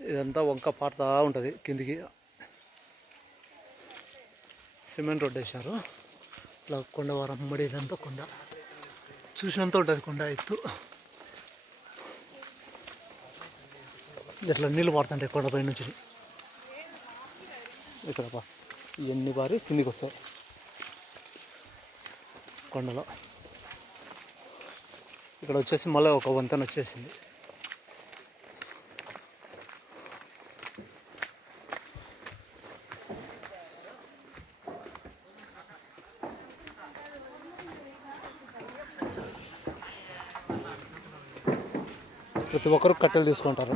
ఇదంతా వంక పారుతూ ఉంటుంది కిందికి. సిమెంట్ రోడ్ వేశారు. ఇట్లా కొండవరం మడి, ఇదంతా కొండ చూసినంత ఉంటుంది. కొండ ఎత్తు ఇట్లా నీళ్ళు పారుతుంటాయి కొండపై నుంచి. ఇక్కడ ఇవన్నీ పారి కిందికి వస్తాయి కొండలో. ఇక్కడ వచ్చేసి మళ్ళీ ఒక వంతెన వచ్చేసింది. ప్రతి ఒక్కరు కట్టెలు తీసుకుంటారు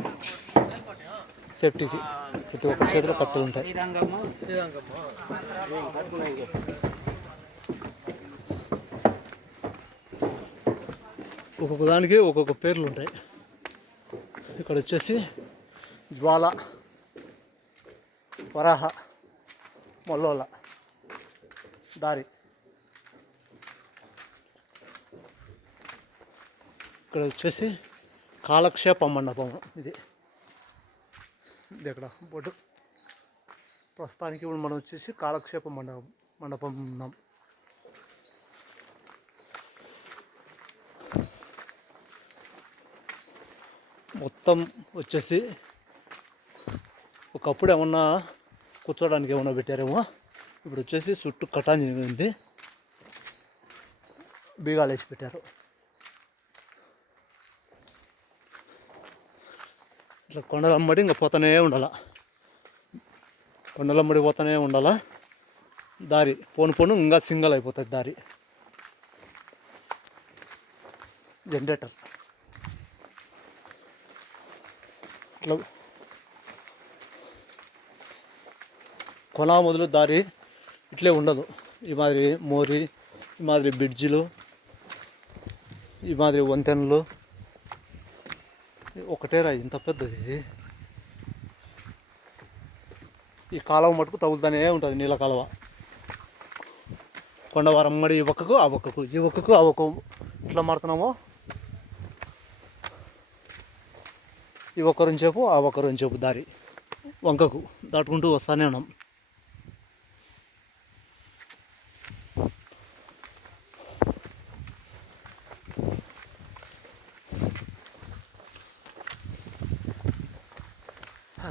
సేఫ్టీకి. ప్రతి ఒక్కరి చేతిలో కట్టెలు ఉంటాయి. ఒక్కొక్క దానికి ఒక్కొక్క పేర్లు ఉంటాయి. ఇక్కడ వచ్చేసి జ్వాల, వరాహ, మల్లోల, దారి. ఇక్కడ వచ్చేసి కాలక్షేప మండపం. ఇది ఇక్కడ బోర్డు. ప్రస్తుతానికి ఇప్పుడు మనం వచ్చేసి కాలక్షేప మండపం ఉన్నాం. మొత్తం వచ్చేసి ఒకప్పుడు ఏమన్నా కూర్చోడానికి ఏమన్నా పెట్టారేమో. ఇప్పుడు వచ్చేసి చుట్టూ కటాంజని ఉంది, బీగాలు వేసి పెట్టారు. ఇట్లా కొండలమ్మడి ఇంకా పోతూనే ఉండాల. కొండలమ్మడి పోతూనే ఉండాలా. దారి పోను ఇంకా సింగల్ అయిపోతుంది దారి. జనరేటర్ ఇట్లా కొన మొదలు దారి ఇట్లే ఉండదు. ఈ మాదిరి మోరి, ఈ మాదిరి బ్రిడ్జిలు, ఈ మాదిరి వంతెనలు. ఒకటే రా ఇంత పెద్దది. ఈ కాలువ మటుకు తగులుతూనే ఉంటుంది, నీళ్ళ కాలువ. కొండవారం మడి ఈ పక్కకు ఆ పక్కకు, ఈ పక్కకు ఆ పక్క ఇట్లా మారుతున్నామో. ఈ ఒక్కరిని చెప్పు ఆ ఒక్కరిని చెప్పు దారి వంకకు దాటుకుంటూ వస్తానే ఉన్నాం.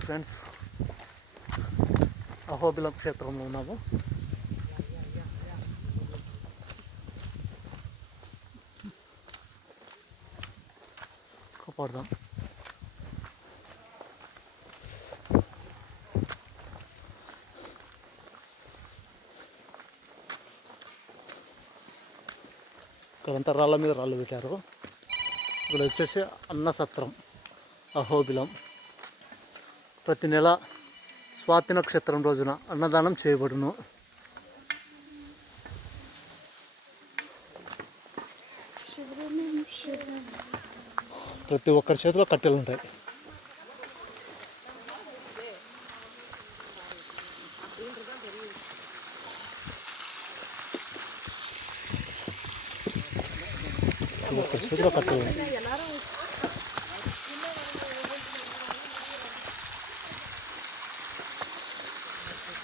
ఫ్రెండ్స్, అహోబిలం క్షేత్రంలో ఉన్నాము. కాపాడుదాం. ఇక్కడంతా రాళ్ళ మీద రాళ్ళు పెట్టారు. ఇక్కడ వచ్చేసి అన్నసత్రం అహోబిలం. ప్రతి నెల స్వాతి నక్షత్రం రోజున అన్నదానం చేయబడును. ప్రతి ఒక్కరి చేతిలో కట్టెలు ఉంటాయి. ఒక్కరి చేతిలో కట్టెలు ఉంటాయి.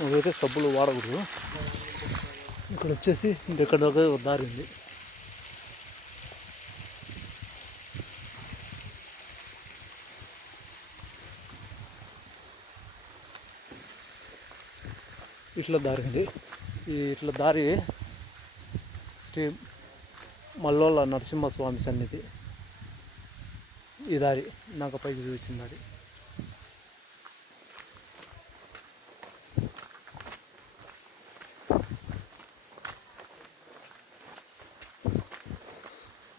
అదైతే సబ్బులు వాడకూడదు. ఇక్కడ వచ్చేసి ఇంకెక్కడ దాకా దారి ఉంది. ఇట్లా దారి ఉంది. ఇట్లా దారి శ్రీ మల్లోల నరసింహస్వామి సన్నిధి. ఈ దారి నాకు పైకి చూపించింది. దారి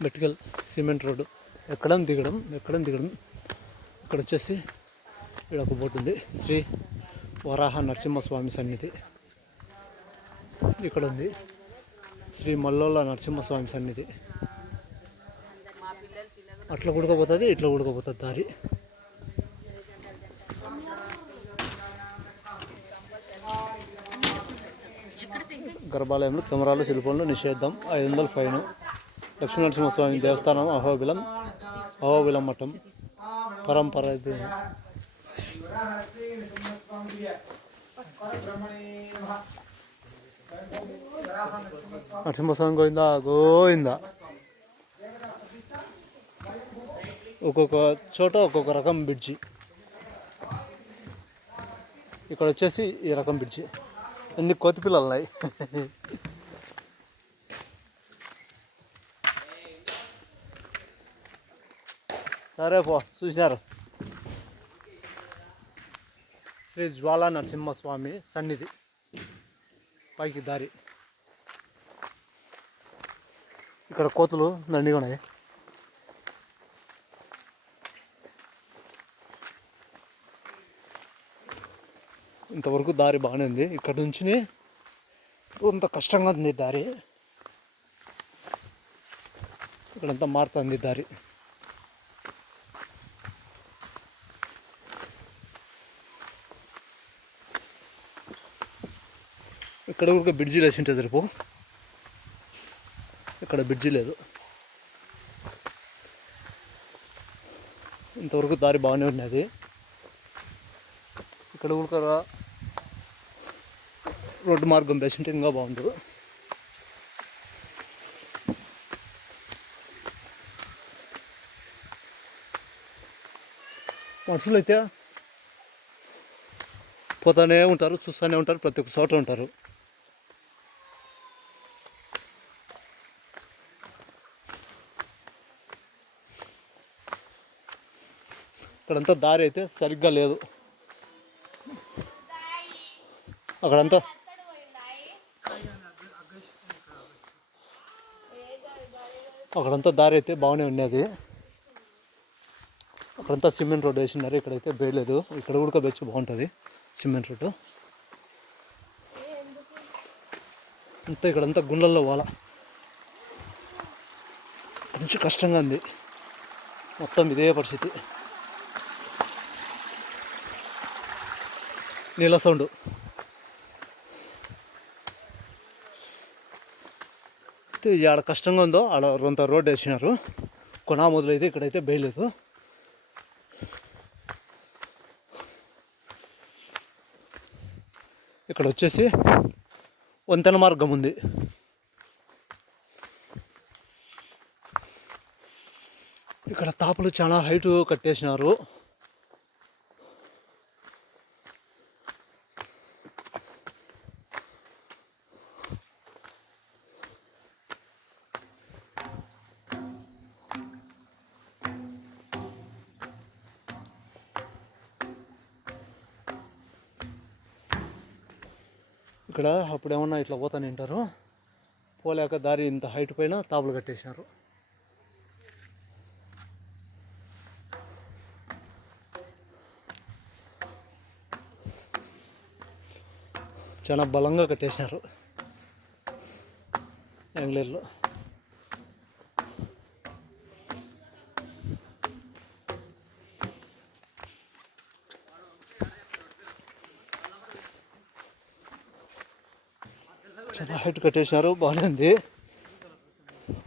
మెటికల్ సిమెంట్ రోడ్డు. ఎక్కడం దిగడం. ఇక్కడ వచ్చేసి ఇక్కడ ఒక బోర్డు ఉంది, శ్రీ వరాహ నరసింహస్వామి సన్నిధి. ఇక్కడ ఉంది శ్రీ మల్లోల నరసింహస్వామి సన్నిధి. అట్లా ఉడకపోతుంది, ఇట్లా ఉడకపోతుంది దారి. గర్భాలయంలో కెమెరాలు శిల్పంలో నిషేధం, 500 ఫైను. లక్ష్మీనరసింహస్వామి దేవస్థానం అహోబిలం మఠం పరంపర. నరసింహస్వామి గోవిందా గోవిందా. ఒక్కొక్క చోట ఒక్కొక్క రకం బ్రిడ్జి. ఇక్కడ వచ్చేసి ఈ రకం బ్రిడ్జి. అన్ని కోతి పిల్లలు ఉన్నాయి. సరే పో చూసినారు. శ్రీ జ్వాలా నరసింహస్వామి సన్నిధి పైకి దారి. ఇక్కడ కోతులు దండిగా ఉన్నాయి. ఇంతవరకు దారి బాగానే ఉంది. ఇక్కడ నుంచి కొంత కష్టంగా ఉంది దారి. ఇక్కడంతా మారుతుంది దారి. ఇక్కడ కూడా బ్రిడ్జి వేసి ఉంటుంది రేపు. ఇక్కడ బ్రిడ్జి లేదు. ఇంతవరకు దారి బాగానే ఉన్నది. ఇక్కడ కూడా రోడ్డు మార్గం వేసింటే ఇంకా బాగుంటుంది. మనుషులు అయితే పోతూనే ఉంటారు, చూస్తూనే ఉంటారు, ప్రతి ఒక్క చోట ఉంటారు. ఇక్కడంతా దారి అయితే సరిగ్గా లేదు. అక్కడంతా దారి అయితే బాగానే ఉన్నది. అక్కడంతా సిమెంట్ రోడ్ వేసినారు. ఇక్కడైతే వేయలేదు. ఇక్కడ కూడా బెచ్చు బాగుంటుంది సిమెంట్ రోడ్డు. అంతా ఇక్కడంతా గుండెల్లో వాళ్ళ కొంచెం కష్టంగా ఉంది. మొత్తం ఇదే పరిస్థితి. నీళ్ళ సౌండ్. ఆడ కష్టంగా ఉందో ఆడ కొంత రోడ్డు వేసినారు. కొనా మొదలైతే ఇక్కడైతే వేయలేదు. ఇక్కడ వచ్చేసి వంతెన మార్గం ఉంది. ఇక్కడ తాపులు చాలా హైటు కట్టేసినారు. ఇక్కడ అప్పుడేమన్నా ఇట్లా పోతానే ఉంటారు. పోలేక దారి ఇంత హైట్ పైన తాపులు కట్టేసినారు. చాలా బలంగా కట్టేసినారు యాంగ్లేర్లో. చాలా హైట్ కట్టేసినారు. బాగానే ఉంది.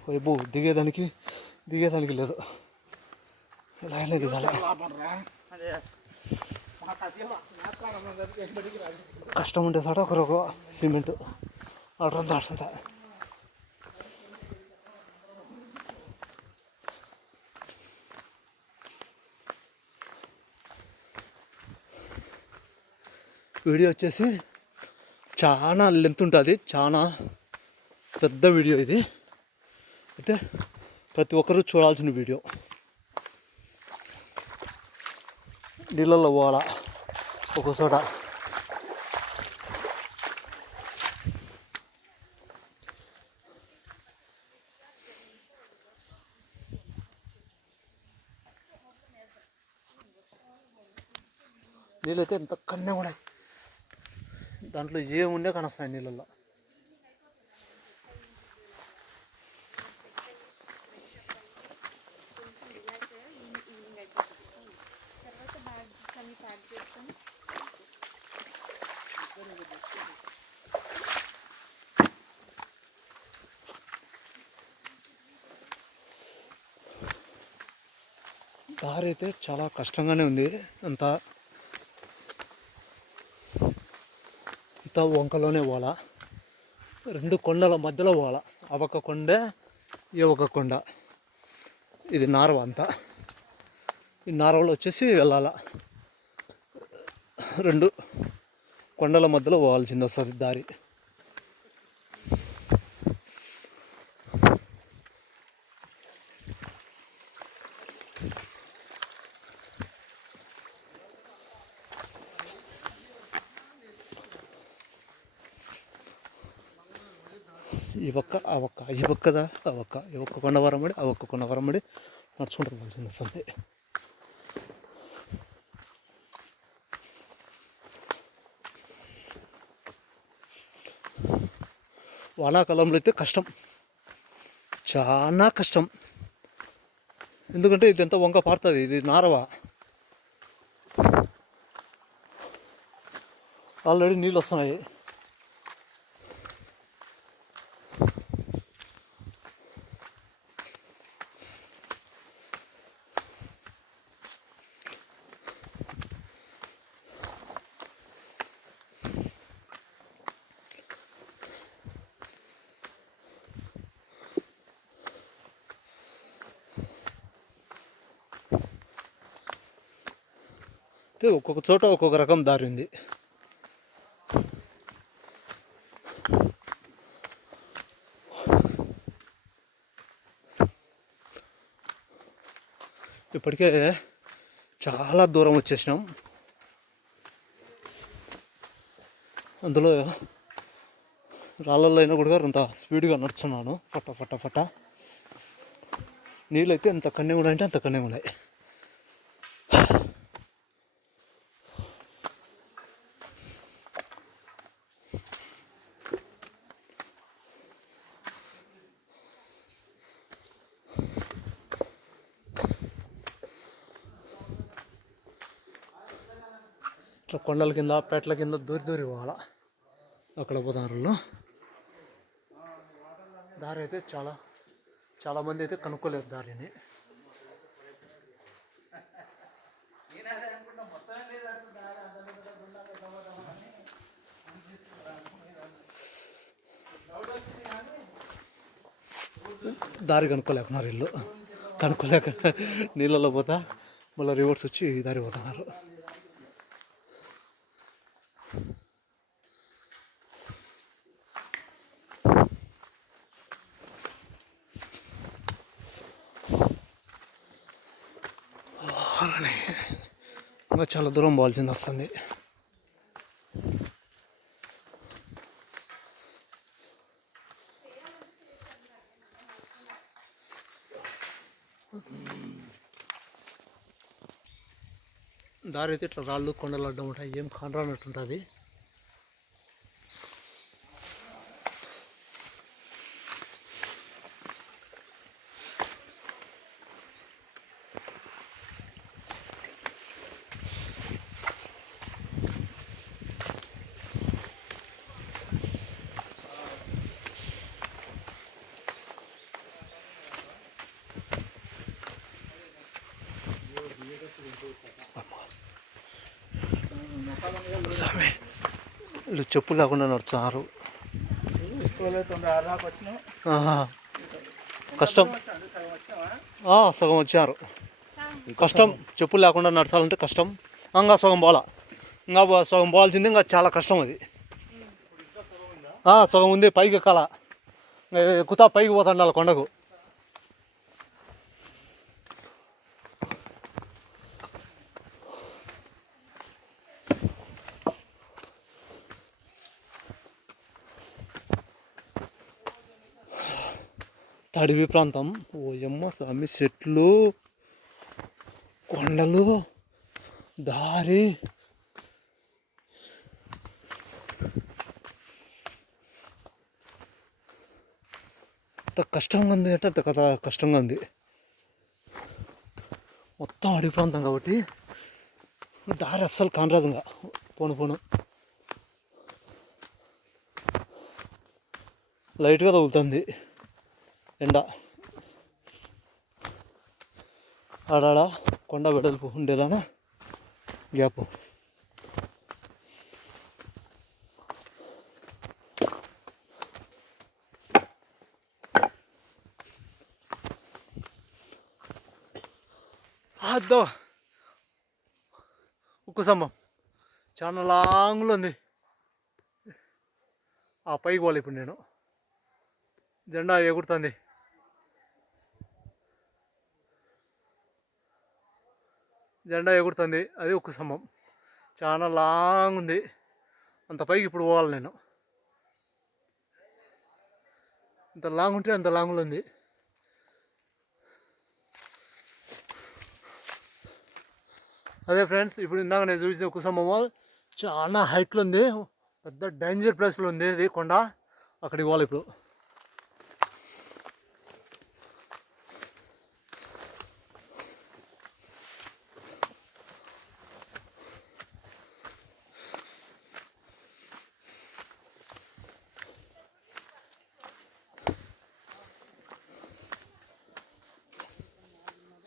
వైపు దిగేదానికి లేదు. ఇలాగనే దిగాలి. కష్టం ఉంటే సార్ ఒకరొక సిమెంట్ ఆర్డర్ దాడుతుందా. వీడియో వచ్చేసి చాలా లెంత్ ఉంటుంది. చాలా పెద్ద వీడియో ఇది. అయితే ప్రతి ఒక్కరూ చూడాల్సిన వీడియో. నీళ్ళల్లో పోవాలా ఒక చోట. నీళ్ళైతే ఎంత కన్నే ఉన్నాయి. దాంట్లో ఏముండే కానొస్తాయి నీళ్ళల్లో. దారి అయితే చాలా కష్టంగానే ఉంది. అంతా అంతా వంకలోనే పోవాల, రెండు కొండల మధ్యలో పోవాల. ఆ ఒక కొండ ఈ ఒక కొండ, ఇది నారవ అంతా. ఈ నారవలో వచ్చేసి వెళ్ళాల, రెండు కొండల మధ్యలో పోవాల్సింది వస్తుంది దారి. ఈ పక్క ఆ ఒక్క, ఈ పక్కదా ఆ ఒక్క, ఈ ఒక్క కొండ వరమడి ఆ ఒక్క కొండ వరమడి నడుచుకుంటూ పోవాల్సింది వస్తుంది. వానాకాలంలో అయితే కష్టం, చాలా కష్టం. ఎందుకంటే ఇది ఎంత వంక పారుతుంది, ఇది నారవ. ఆల్రెడీ నీళ్ళు వస్తున్నాయి. ఒక్కొక్క చోట ఒక్కొక్క రకం దారి ఉంది. ఇప్పటికే చాలా దూరం వచ్చేసినాం. అందులో రాళ్ళల్లో అయినా కూడా అంత స్పీడ్గా నడుచున్నాను, ఫట ఫట ఫట. నీళ్ళు అయితే ఎంత కన్నే ఉన్నాయంటే అంత కన్నే ఉన్నాయి. ఇట్లా కొండల కింద పేటల కింద దూరి దూరి పోవాలా. అక్కడ పోతున్నారు దారి అయితే చాలామంది అయితే కనుక్కోలేరు దారిని. దారి కనుక్కోలేకున్నారు వీళ్ళు, కనుక్కోలేక నీళ్ళలో పోతా మళ్ళీ రివర్స్ వచ్చి ఈ దారి పోతున్నారు. ఇంకా చాలా దూరం పోవాల్సింది వస్తుంది. దారి అయితే ఇట్లా రాళ్ళు కొండలు అడ్డం ఉంటాయి, ఏం కానరానట్టు ఉంటుంది. స్వామి వీళ్ళు చెప్పు లేకుండా నడుచున్నారు. కష్టం, సగం వచ్చారు. కష్టం, చెప్పులు లేకుండా నడచాలంటే కష్టం. ఇంకా సగం పోలా, ఇంకా సగం పోవాల్సింది, ఇంకా చాలా కష్టం అది. సగం ఉంది, పైకి ఎక్కాల, ఎక్కుతా పైకి పోతుండాలి కొండకు. అడవి ప్రాంతం, ఓయమ్మ స్వామి, చెట్లు, కొండలు, దారి. అంత కష్టంగా ఉంది అంటే అంత కష్టంగా ఉంది. మొత్తం అడవి ప్రాంతం కాబట్టి దారి అస్సలు కానరాదు. ఇంకా పోను లైట్గా తగులుతుంది ఎండ. ఆడాడ కొండ వెడల్పు ఉండేదానా గ్యాప్. పెద్ద ఉక్కు స్తంభం చాలా లాంగ్లో ఉంది. ఆ పైకి పోవాలి ఇప్పుడు నేను. జెండా ఎగురుతుంది. జెండా ఎగురుతుంది. అది ఉక్కు స్తంభం చాలా లాంగ్ ఉంది. అంత పైకి ఇప్పుడు పోవాలి నేను. ఎంత లాంగ్ ఉంటే అంత లాంగ్లో ఉంది. అదే ఫ్రెండ్స్, ఇప్పుడు ఇందాక నేను చూసిన ఉక్కు స్తంభం చాలా హైట్లో ఉంది. పెద్ద డేంజర్ ప్లేస్లో ఉంది ఇది కొండ. అక్కడికి పోవాలి ఇప్పుడు.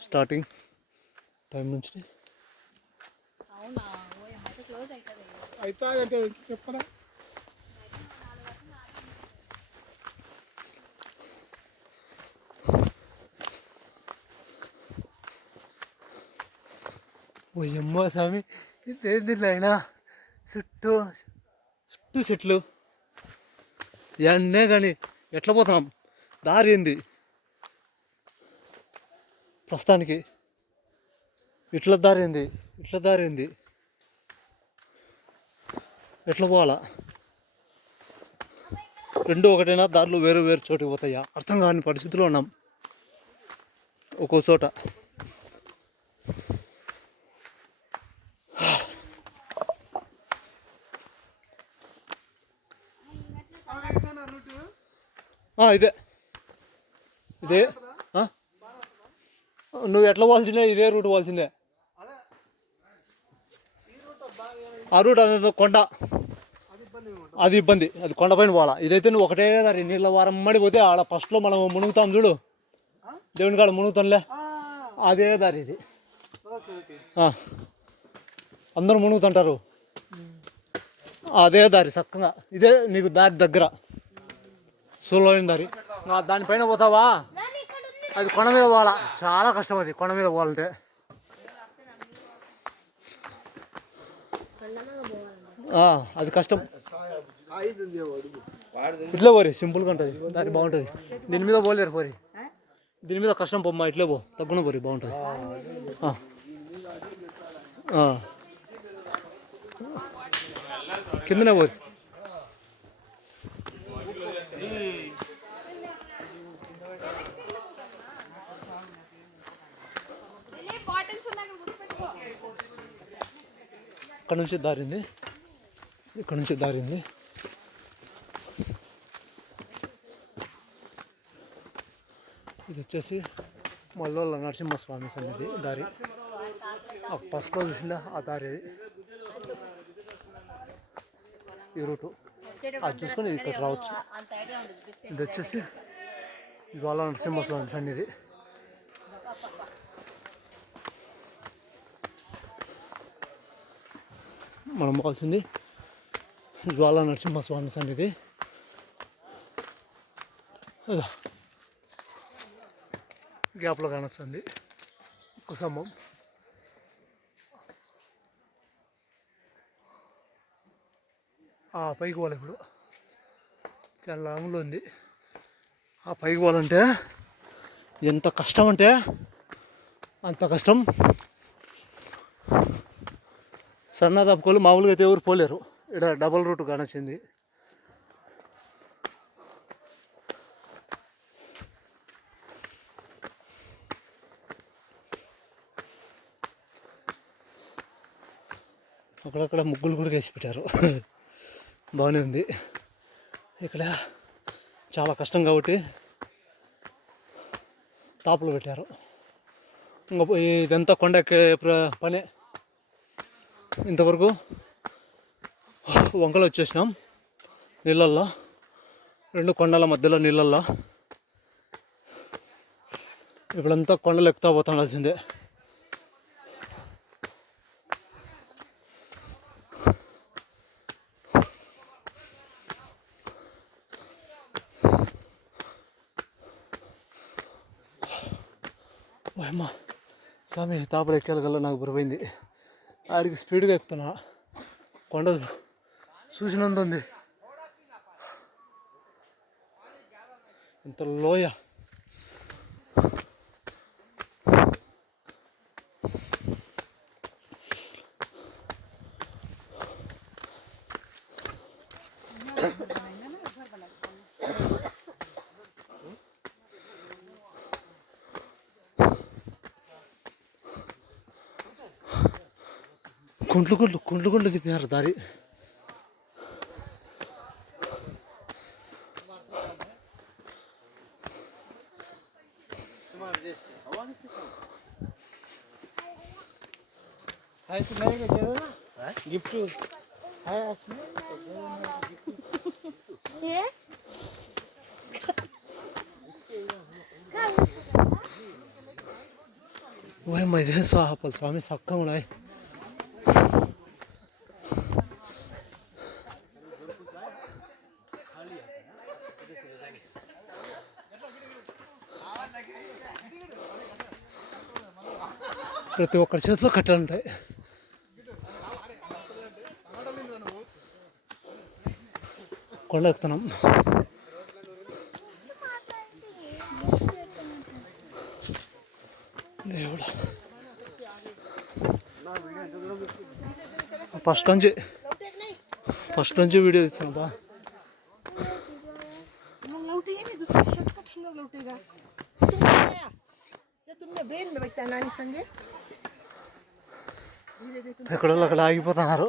స్టార్టింగ్ టైం నుంచి అవుతాయంటే చెప్పరా? ఓయమ్మ స్వామి, ఇదేంది అయినా చుట్టూ చెట్లు. ఎన్నే కానీ ఎట్లా పోతున్నాం? దారి ఏంది ప్రస్తుతానికి? ఇట్లా దారి ఏంది? ఎట్లా పోవాలా? రెండు ఒకటైనా దారిలో వేరు వేరు చోటుకి పోతాయా? అర్థం కాని పరిస్థితిలో ఉన్నాం ఒక్కో చోట. ఇదే నువ్వు ఎట్లా పోవాల్సిందే, ఇదే రూట్ పోవాల్సిందే. ఆ రూట్ అదే కొండ, అది ఇబ్బంది. అది కొండపైన పోవాలా. ఇదైతే నువ్వు ఒకటే దారి నీళ్ళ వారం మడిపోతే ఆడ ఫస్ట్లో మనం మునుగుతాం చూడు, దేవుని కాడ మునుగుతాంలే, అదే దారి ఇది. అందరూ మునుగుతుంటారు, అదే దారి చక్కగా. ఇదే నీకు దారి దగ్గర, సులువైన దారి. దానిపైన పోతావా, అది కొండ మీద పోవాలా. చాలా కష్టం అది కొండ మీద పోవాలంటే. అది కష్టం. ఇట్లే పోరి, సింపుల్గా ఉంటుంది దారి, బాగుంటుంది. దీని మీద పోలేరు పోరి, దీని మీద కష్టం పొమ్మా. ఇట్లే పో, తగ్గున పోరి, బాగుంటుంది. కిందనే పోరి. ఇక్కడ నుంచి దారింది, ఇక్కడ నుంచి దారింది. ఇది వచ్చేసి మల్లోళ్ళ నరసింహస్వామి సన్నిధి దారి. ఫస్ట్లో చూసిందా ఆ దారి, ఈ రూటు. అది చూసుకొని ఇక్కడ రావచ్చు. ఇది వచ్చేసి జ్వాల నరసింహస్వామి సన్నిధి. మనం పోవాల్సింది జ్వాల నరసింహస్వామి సన్నిధి. గ్యాప్లో కానొస్తుంది ఉక్కు స్తంభం. ఆ పైకి పోవాలి ఇప్పుడు. చాలా లాంగ్లో ఉంది. ఆ పైకి పోవాలంటే ఎంత కష్టం అంటే అంత కష్టం. సన్న తప్పుకోలు మామూలుగా అయితే ఎవరు పోలేరు. ఇక్కడ డబల్ రూట్ కానొచ్చింది. అక్కడక్కడ ముగ్గులు కూడా వేసి పెట్టారు, బాగానే ఉంది. ఇక్కడ చాలా కష్టం కాబట్టి తాపులు పెట్టారు. ఇంకా ఇదంతా కొండ ఎక్కే పనే. ఇంతవరకు వంకలు వచ్చేసినాం నీళ్ళల్లో, రెండు కొండల మధ్యలో నీళ్ళల్లో. ఇప్పుడంతా కొండలు ఎక్కుతా పోతుండాల్సిందే. అమ్మా స్వామి తాపలు ఎక్కేళ్ళకల్లా నాకు బురపోయింది. ఆడికి స్పీడ్గా ఎక్కుతున్నా. కొండ చూసినంత ఉంది. ఇంత లోయ. కుండ్లు తిప్పారు దారి. గిఫ్ట్ ఓయమ్మ ఇదే సాపలు స్వామి చక్కగా ఉన్నాయి. ప్రతి ఒక్కరి చేతిలో కట్టెలు ఉంటాయి. కొండ ఎక్కుతున్నాం. దేవుడా ఫస్ట్ నుంచి వీడియో తీస్తున్నా బా. ఎక్కడో అక్కడ ఆగిపోతున్నారు.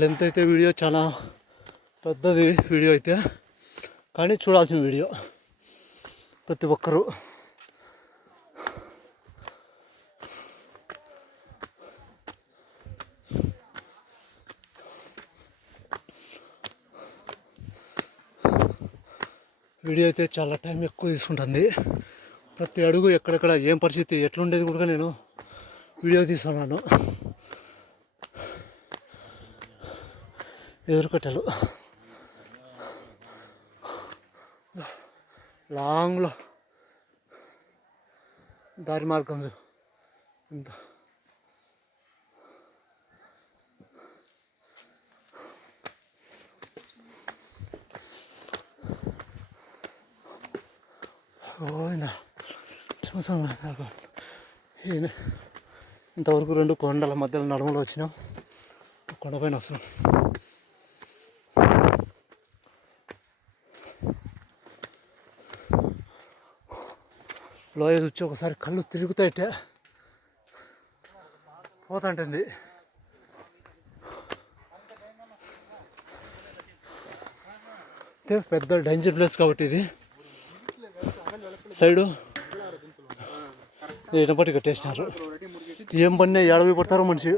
లెంత్ అయితే వీడియో చాలా పెద్దది వీడియో అయితే, కానీ చూడాల్సిన వీడియో ప్రతి ఒక్కరూ. వీడియో అయితే చాలా టైం ఎక్కువ తీసుకుంటుంది. ప్రతి అడుగు ఎక్కడెక్కడ ఏం పరిస్థితి ఎట్లుండేది కూడా నేను వీడియో తీస్తున్నాను. ఎదురుకట్టెలు లాంగ్లో దారి మార్గం ఇంత చూసాను. ఇంతవరకు 2 కొండల మధ్యలో నడుమలో వచ్చినాం. కొండపైన వస్తున్నాం. లోయ వచ్చి ఒకసారి కళ్ళు తిరుగుతాయిటే పోతుంటుంది. పెద్ద డేంజర్ ప్లేస్ కాబట్టి ఇది సైడు ఎనపట్టి కట్టేసినారు. ఏం పని ఏడవి పడతారో మనిషి.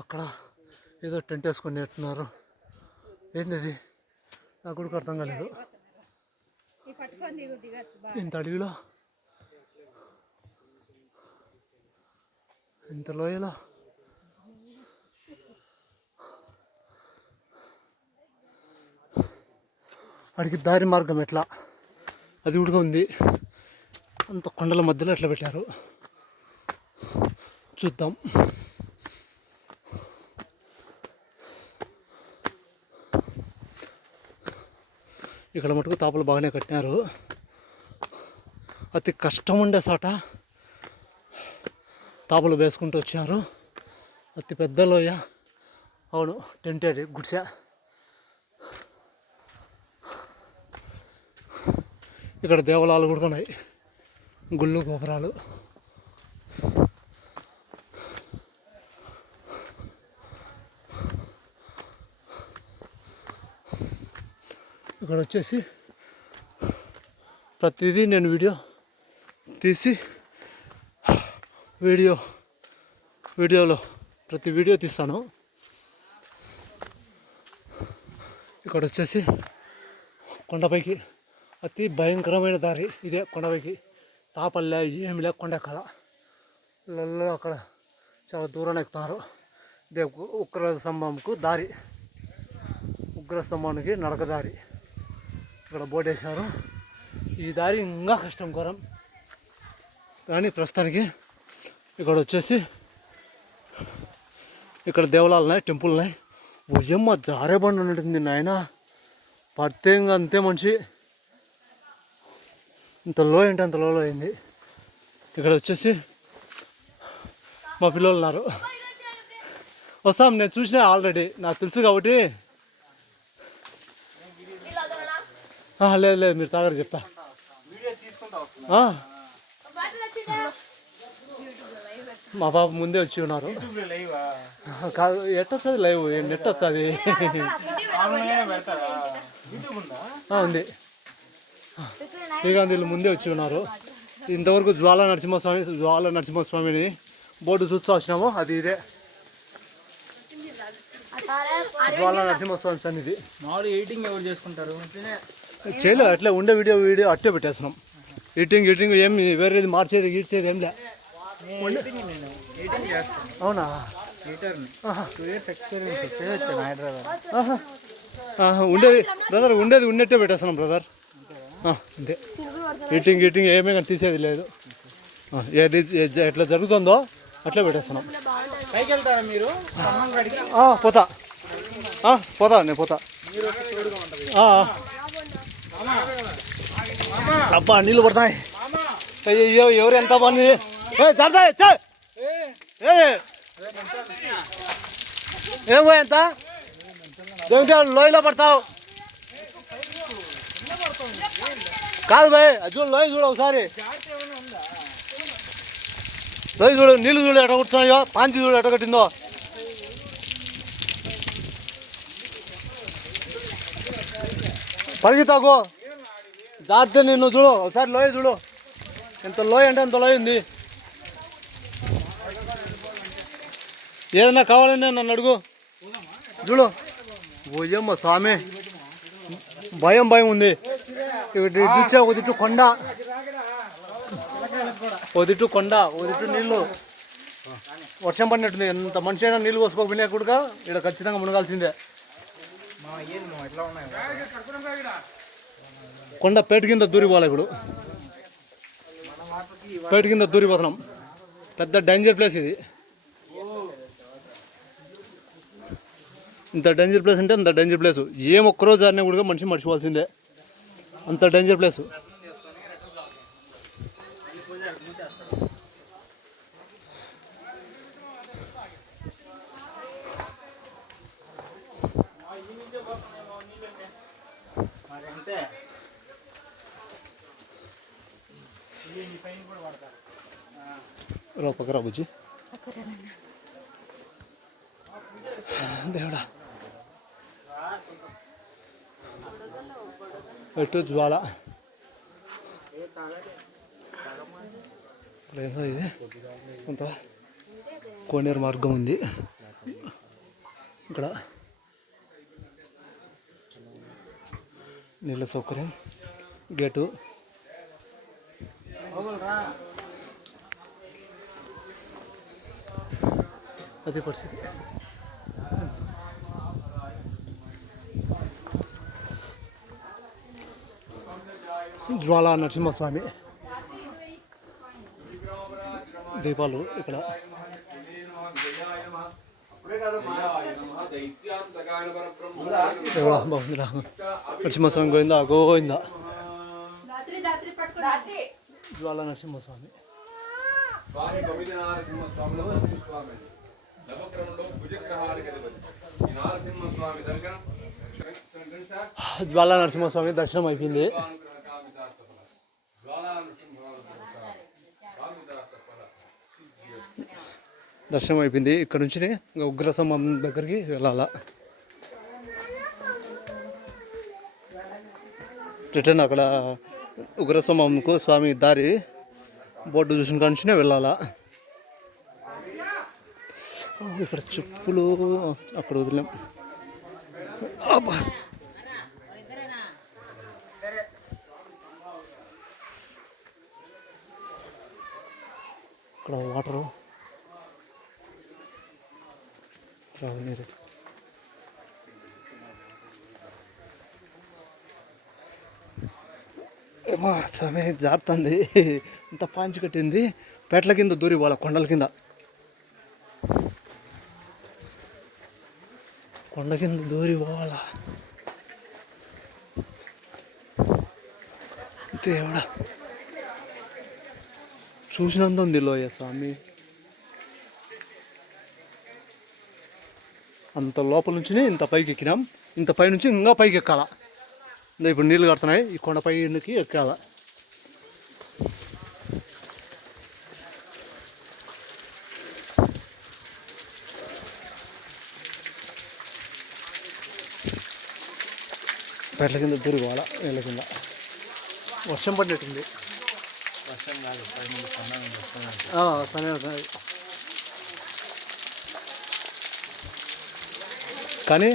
అక్కడ ఏదో టెంట్ వేసుకొని నెట్టున్నారు. ఏంది అది నాకు కూడా అర్థం కాలేదు. ఇంత అడవిలో ఇంత లోయలో వాడికి దారి మార్గం ఎట్లా అది కూడా ఉంది. అంత కొండల మధ్యలో ఎట్లా పెట్టారు చూద్దాం. ఇక్కడ మటుకు తాపలు బాగానే కట్టినారు. అతి కష్టం ఉండే చోట తాపలు వేసుకుంటూ వచ్చారు. అతి పెద్ద లోయ. అవును, టెంటెడ్ గుడిసె. ఇక్కడ దేవాలయాలు కూడా ఉన్నాయి, గుళ్ళు గోపురాలు. ఇక్కడ వచ్చేసి ప్రతిదీ నేను వీడియో తీసి వీడియోలో ప్రతి వీడియో తీస్తాను. ఇక్కడ వచ్చేసి కొండపైకి అతి భయంకరమైన దారి ఇదే. కొండపైకి తాపల్లే ఏమి లేకుండా ఎక్కడ అక్కడ చాలా దూరం ఎక్కుతారు. ఇదే ఉగ్రస్తంభంకు దారి, ఉగ్రస్తంభానికి నడక దారి. ఇక్కడ బోట్ వేశారు. ఈ దారి ఇంకా కష్టం ఘోరం. కానీ ప్రస్తుతానికి ఇక్కడ వచ్చేసి ఇక్కడ దేవాలయాలు ఉన్నాయి, టెంపుల్ ఉన్నాయి. ఉయ్యమ్మ జారే బండి ఉంటుంది నాయన, పడితే ఇంకా అంతే మనిషి. ఇంత లో ఏంటి అంత లో అయింది. ఇక్కడ వచ్చేసి మా పిల్లలు ఉన్నారు. వస్తాం, నేను చూసినా ఆల్రెడీ, నాకు తెలుసు కాబట్టి. లేదు మీరు తాగరు, చెప్తా. మా పాప ముందే వచ్చి ఉన్నారు. కాదు, ఎట్టొస్తుంది లైవ్, నెట్ వస్తుంది. ఉంది. శ్రీకాంత్ వీళ్ళు ముందే వచ్చి ఉన్నారు. ఇంతవరకు జ్వాల నరసింహస్వామిని బోర్డు చూస్తూ వచ్చినాము. అది ఇదే జ్వాల నరసింహస్వామి సన్నిధి. మామూలు ఎడిటింగ్ ఎవరు చేసుకుంటారు? చేయలేదు, అట్లే ఉండే వీడియో అట్టే పెట్టేస్తున్నాం. ఎడిటింగ్ ఏమి వేరేది మార్చేది గీర్చేది ఏం లే. అవునా? ఉండేది బ్రదర్, ఉండేట్టే పెట్టేస్తున్నాం బ్రదర్. అంతే, ఎడిటింగ్ ఏమీ కానీ తీసేది లేదు. ఏది ఎట్లా జరుగుతుందో అట్లే పెట్టేస్తున్నాం. పైకి వెళ్తారా మీరు? పోతా నేను పోతా. అబ్బా నీళ్ళు పడతాయి. అయ్యో ఎవరు ఎంత బాగుంది. ఏమో ఎంత దేవుడి లోయలో పడతావు కాదు భయ్. అది చూడు, లోయ చూడు ఒకసారి. లోయ చూడు, నీళ్ళు చూడు ఎట్ట కొట్టున్నాయో, పాంచి చూడు ఎట్ట కట్టిందో. పరిగెత్తాకు దాటితే నిన్ను చూడు ఒకసారి. లోయ చూడు, ఎంత లోయ అంటే అంత లోయ ఉంది. ఏదన్నా కావాలంటే నన్ను అడుగు. చూడు, ఓయమ్మ స్వామి, భయం ఉంది. ఇటు ఒక దిట్టు కొండ, ఓ దిట్టు నీళ్ళు. వర్షం పడినట్టుంది. ఎంత మనిషి అయినా నీళ్ళు పోసుకోకపోయినా కూడా ఇక్కడ ఖచ్చితంగా మునగాల్సిందే. కొండ పేట కింద దూరిపోవాలి. ఇప్పుడు పేట కింద దూరిపోతున్నాం. పెద్ద డేంజర్ ప్లేస్ ఇది. ఇంత డేంజర్ ప్లేస్ అంటే అంత డేంజర్ ప్లేస్. ఏం ఒక్కరోజు జారినా కూడా మనిషి మర్చిపోవాల్సిందే, అంత డేంజర్ ప్లేస్. పక్కరా బుజ్జి, దేవుడా. ఎటు జ్వాల ఏదో ఇది కొంత కోనేరు మార్గం ఉంది ఇక్కడ. నీళ్ళ సౌకర్యం, గేటు. అదే పరిస్థితి. జ్వాల నరసింహస్వామి దీపాలు ఇక్కడ. నరసింహస్వామి గోవిందా. జ్వాల నరసింహస్వామి. స్వామి గోవింద నరసింహస్వామిలో స్వామి నవగ్రహంలో భుజగ్రహానికి అధిపతి ఈ నరసింహస్వామి దర్శనం జ్వాల నరసింహస్వామి దర్శనం అయిపోయింది. దర్శనం అయిపోయింది. ఇక్కడ నుంచి ఉగ్రస్తంభం దగ్గరికి వెళ్ళాలా. రిటర్న్ అక్కడ ఉగ్రస్తంభంకు స్వామి దారి బోర్డు చూసిన కాడ నుంచినే వెళ్ళాలా. ఇక్కడ చెప్పులు అక్కడ వదిలేం. అబ్బా ఇక్కడ వాటరు నీరు. ఏమో స్వామి జారుతుంది. ఇంత పాంచి కట్టింది. పేటల కింద దూరి వాళ్ళ కొండల కింద దూరి పోవాలా. దేవుడా చూసినంత ఉంది లోయ స్వామి. అంత లోపల నుంచి ఇంత పైకి ఎక్కినాం. ఇంత పై నుంచి ఇంకా పైకి ఎక్కాల. ఇప్పుడు నీళ్ళు కడుతున్నాయి. ఈ కొండ పైకి ఎక్కాల. పెట్ల కింద దూరి పోవాలా. నీళ్ళ కింద వర్షం పడినట్టుంది. వర్షం కాదు, కానీ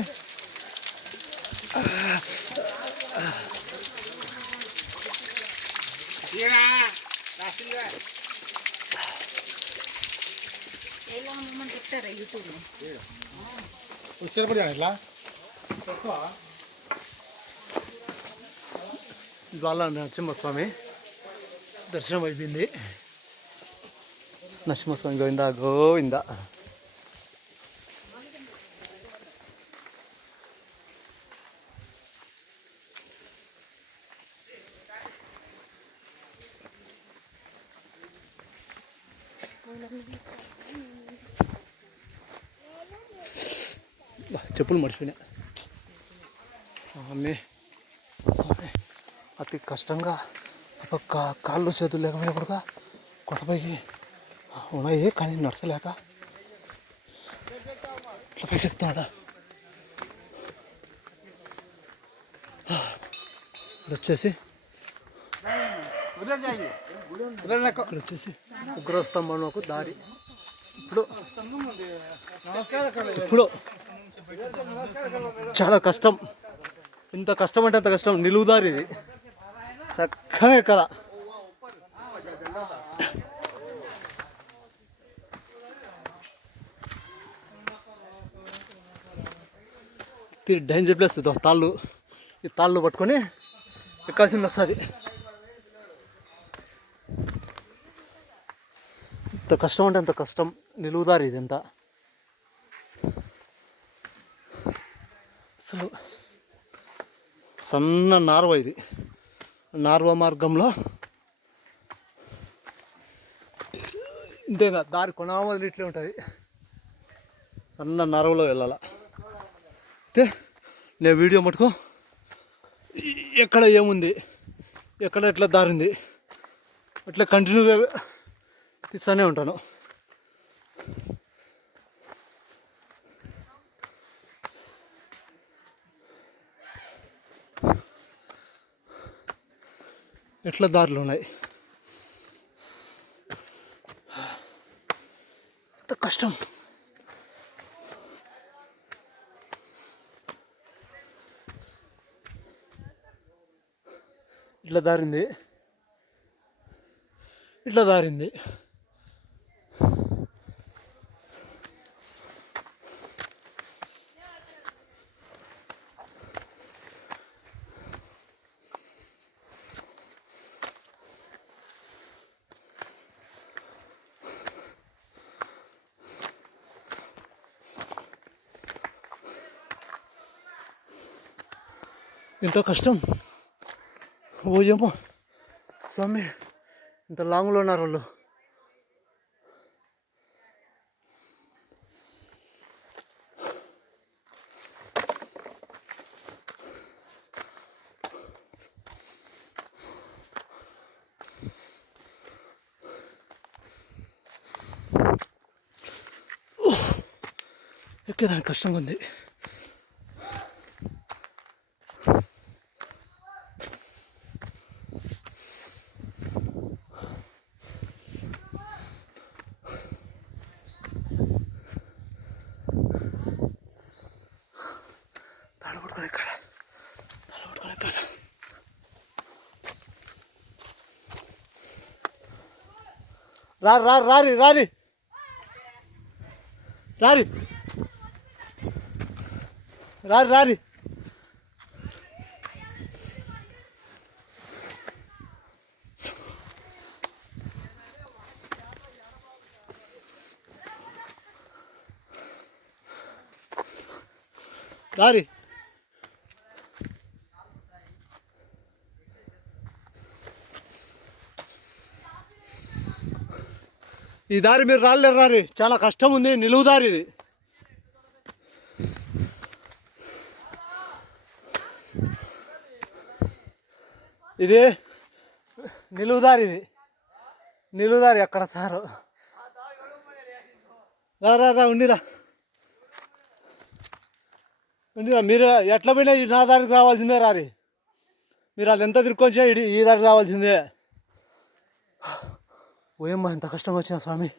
జ్వాల నరసింహస్వామి దర్శనం అయిపోయింది. నరసింహస్వామి గోవిందా గోవిందా. చెప్పులు మర్చిపోయినా. స్వామి అతి కష్టంగా కాళ్ళు చేతులు లేకపోయినా కూడా కొండపైకి ఉన్నాయి. కానీ నడచలేక ఇట్లా పైకి ఎక్కుతున్నాడా. వచ్చేసి ఉగ్రస్తంభంలోకి దారి. ఇప్పుడు చాలా కష్టం. ఇంత కష్టం అంటే అంత కష్టం. నిలువుదారి ఇది. చక్కగా ఎక్కాల. Danger place. తాళ్ళు, ఈ తాళ్ళు పట్టుకొని ఎక్కాల్సింది వస్తుంది. ఇంత కష్టం అంటే అంత కష్టం. నిలువుదారి ఇది. ఎంత అసలు సన్న నార్వ ఇది. నార్వ మార్గంలో ఇంతేగా దారి కొనామది ఇట్లే ఉంటుంది. సన్న నార్వలో వెళ్ళాల. అయితే నేను వీడియో మటుకు ఎక్కడ ఏముంది, ఎక్కడ ఎట్లా దారి ఉంది అట్లా కంటిన్యూగా తీస్తూనే ఉంటాను. ఎట్లా దారులు ఉన్నాయి. ఎంత కష్టం. ఇట్లా దారింది, ఇట్లా దారింది. ఎంత కష్టం. ఓ ఏమో స్వామి, ఇంత లాంగ్లో ఉన్నారు వాళ్ళు. ఎక్కేదానికి కష్టంగా ఉంది. రారి రారి రారి రారి రారి రారి. ఈ దారి మీరు రాలేరు రారి, చాలా కష్టం ఉంది. నిలువు దారి ఇది. ఇది నిలువుదారి, ఇది నిలువుదారి. ఎక్కడ సారు రా ఉండిరా ఉండిరా. మీరు ఎట్లా పోయినా నా దారికి రావాల్సిందే రారి. మీరు అది ఎంత తిరుక్కొచ్చినా ఈ దారికి రావాల్సిందే. ఓయమ్మా ఎంత కష్టంగా వచ్చినా స్వామి.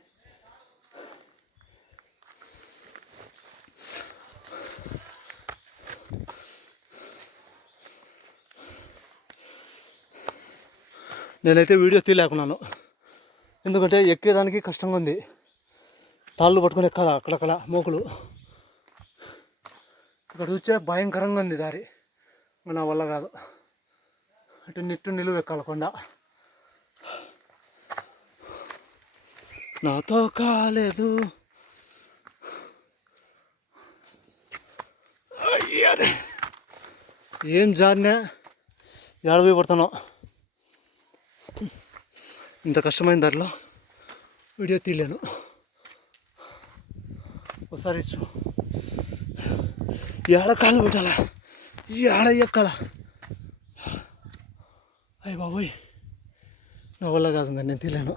నేనైతే వీడియో తీయలేకున్నాను, ఎందుకంటే ఎక్కేదానికి కష్టంగా ఉంది. తాళ్ళు పట్టుకొని ఎక్కాల అక్కడక్కడ మోకులు. ఇక్కడ చూస్తే భయంకరంగా ఉంది దారి, నా వల్ల కాదు. అంటే నిలువు ఎక్కాల కొండ. నాతో కాలేదు ఏం జారినా ఏడవై పడుతున్నావు. ఇంత కష్టమైన దారిలో వీడియో తీయలేను. ఒకసారి ఏడ కాళ్ళు పెట్టాలా, ఏడ ఎక్కాల. అయ్య బాబోయ్, నా వల్ల కాదు, నేను తీయలేను.